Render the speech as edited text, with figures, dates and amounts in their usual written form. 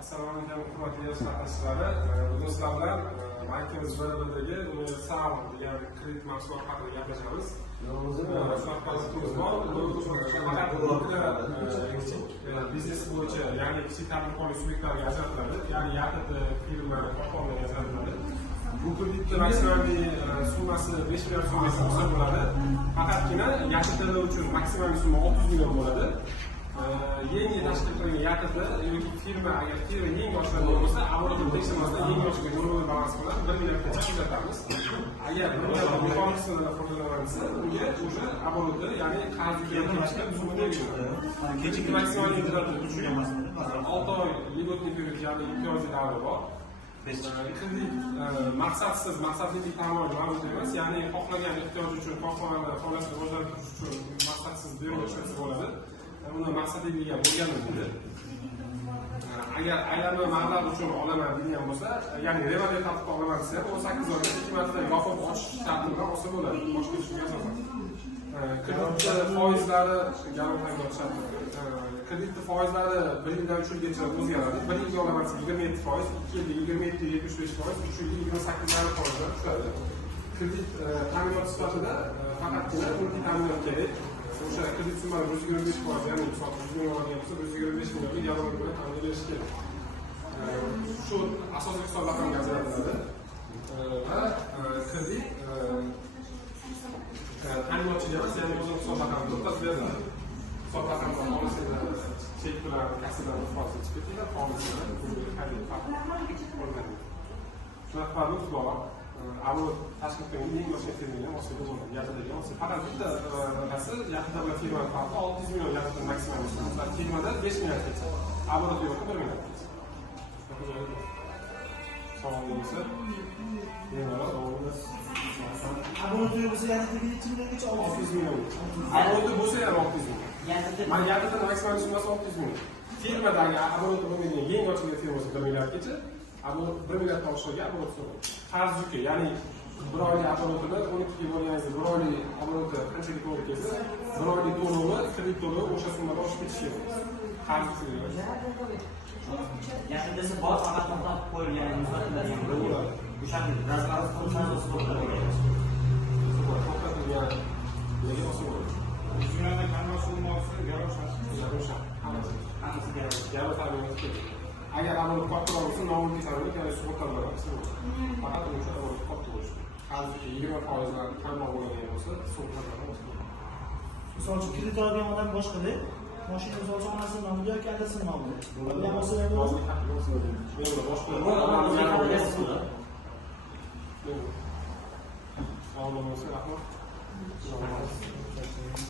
Assalomu alaykum, hurmatli yosh qatnashchilari. Do'stlar bilan markaz B1dagi Universal degan kredit mahsulot haqida gaplashamiz. Biznes bo'yicha, ya'ni kichik tadbirkorlik subyektlariga ajratiladi, ya'ni YATT firmalar korxonalarga ajratiladi. Bu kreditning maksimal summasi 5 million so'mgacha bo'ladi. Faqatgina YATT uchun maksimal summa 600 million bo'ladi. Yangi tashkil qilingan YATTda yoki firma agar firma yangi ochiladigan bo'lsa, avvalgi tekshiruvdan yangi ochilgan yo'lni balans bilan 1 milliongacha uzatamiz. Agar yuqorisidan foydalansa, unga o'sha abolida, ya'ni qarzga kelishda summa beriladi. Kechki maksimal intervali 3 million emas. 6 oy limitli period, ya'ni 2 oy davri bor. Kredit maqsadli ta'minot mavjud emas, ya'ni xohlagan ehtiyoj uchun korxonani faoliyatini rivojlantirish uchun maqsadsiz berilishi bo'ladi. Uni maqsadliga bo'lganida agar aylanma mablag' uchun olaman degan bo'lsa, ya'ni revalver tartibda olaman desa, u 8 oyda 2 marta yopib ochish tartibidan olsa bo'ladi. Boshqa hech narsa emas. Kredit foizlari kredit foizlari 1 yildan 3 yilgacha o'zgaradi. 1 yilga olaman desa 27%, 2 yilga 27-75%, 3 yilga 28% tushadi. Kredit ta'minot sifatida faqatgina mulkiy ta'minot kerak. O'sha kredit summasi 125%, ya'ni misol 100 million olgan bo'lsa 125 millionga yarim bilan ta'minlab berish kerak. Shu asosiy hisob raqamga ajratiladi. Va kredit ta'minotchiga emas, ya'ni o'zini hisob raqamini o'tkazib beriladi. Hisob raqamdan olisanglar, chek pullarni kassadan foiz chiqib ketadi, foizdan kredit bo'lmaydi. Shunaqa farq bor. Avval tashkil qilingan eng boshqa firmaga mosligi bo'ladi. YATTdagi olsa faqat bitta narsa, YATTda bilan firma farqi 600 million YATTda maksimal bo'lsa, firmada 5 million ketsa, avvalda yo'q 1 million ketsa. Savol bo'lsa, bemalol Abolda bo'lsa YATTdagi necha milliongacha 600 million. Abolda bo'lsa ham 600 million. Men YATTda maksimal summasi 600 million. Firmadagi abolda bo'lmagan yangi ochilgan firma bo'lsa 1 milliardgacha, abolda 1 milliard to'g'rishiga abolda so'raydi. Qarz yuki, ya'ni bir oylik abolotini 12 ga bo'lganingizda bir oylik aboloti qanchaga to'g'ri kelsa, bir oylik to'lovi, kredit to'lovi o'sha summadan oshib ketishi kerak. Qarz yuki. Yaqin desa bor faqat to'xtatib qo'yilgan muzlatiladigan bo'ladi. O'sha razmar qilsangiz bo'ladi. To'xtatilgan nega osib bo'ladi? Jumladan qanday summasi garov hammasi garov ta'minot kerak. Agar abolot kattaroq bo'lsa, nomli ta'minot yana sug'urtalanadi. Faqat o'sha abolot katta bo'lishi. Hozirgi 20% dan kamroq bo'lgan bo'lsa, sug'urtalanadi. Misol uchun kredit olgan odam boshqada, mashina misol onasining nomida yoki adasining nomida. Bo'lgan bo'lsa ham boshqa. Rahmat.